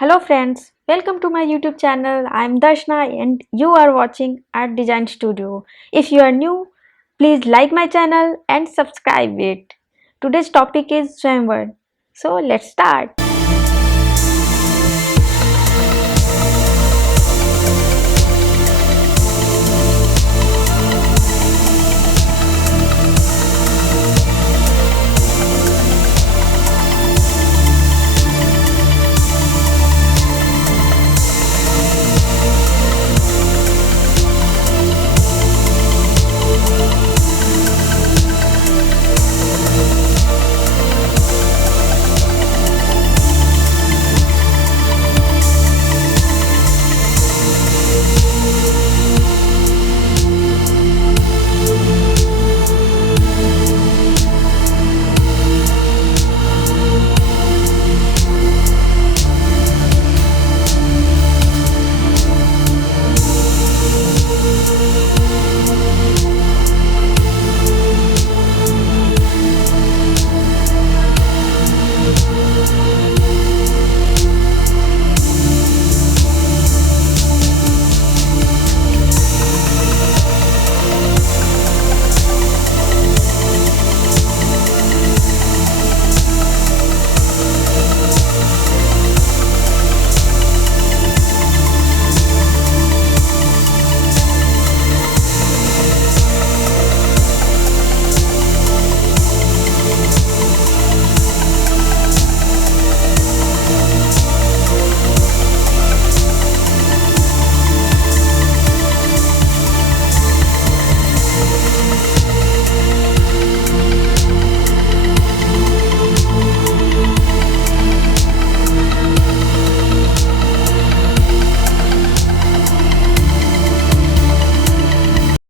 Hello friends, welcome to my YouTube channel. I'm Darshna and you are watching Art Design Studio. If you are new, please like my channel and subscribe it. Today's topic is swimwear. So let's start.